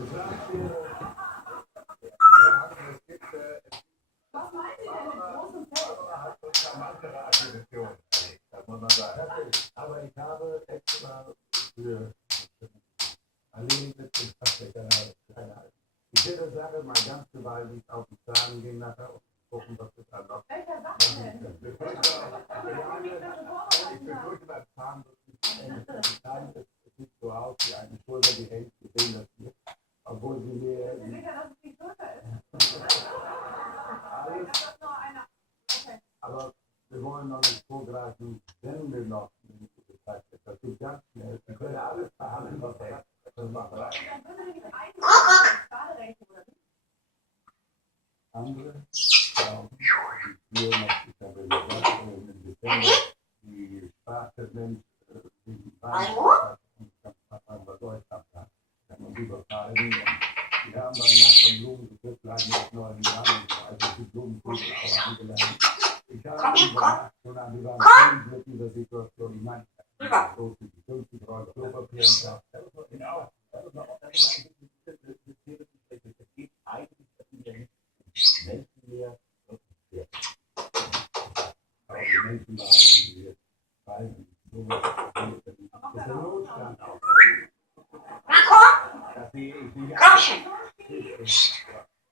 gefragt wäre, es gibt, Was meinen Sie denn mit großem Feld? Barbara hat uns charmantere Akquisitionen erlebt, das muss man sagen. Aber ich habe extra für Alleen mit dem Fachbäckerei keine Ahnung. Ich will das Sache mal ganz gewaltig auf den Zahn gehen nachher und gucken, was das dann noch. Welcher Sache denn? Ich befürchte beim Zahn, es sieht so aus wie eine Schulter, die hängt, wir sehen das hier. Obwohl sie mir. Sind Sie sicher, dass es die Schulter ist? Alles, Das ist nur eine. Okay. aber wir wollen noch nicht vorgreifen, wenn wir noch nicht gezeigt wird. Das geht ganz schnell. Wir können alles verhandeln, was er macht. Dann würde ich eigentlich Stahlrechte oder nicht? Andere glauben, die hier noch die Stabilisation im Dezember, die Sprachtendenz, die Weihnachten und was Deutsch abhat, kann man überfallen. Die haben dann nach den Blumen geguckt, lagen das neue Jahr und also die Blumenkuchen auch angelernt. Ich habe überrascht schon an die Wand mit dieser Situation hinein. So für die 50 Euro Klopapier und das. Genau. Das geht eigentlich, dass wir Menschen mehr aber die Menschen behalten wir behalten sowas. Das ist der Notstand auch. Das sehe ich nicht.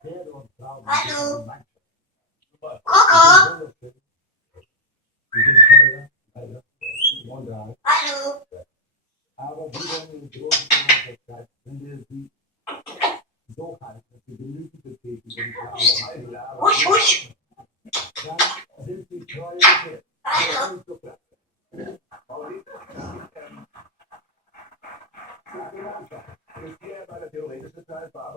Pferde und Frauen. Hallo. Die sind teuer, leider. Mondial. Hallo. Aber wieder in großen Öffentlichkeit, wenn wir sie so halten, dass sie genügend Betätigung haben, Husch, husch. dann sind sie teuer. Hallo. Ist hier bei der theoretischen Teil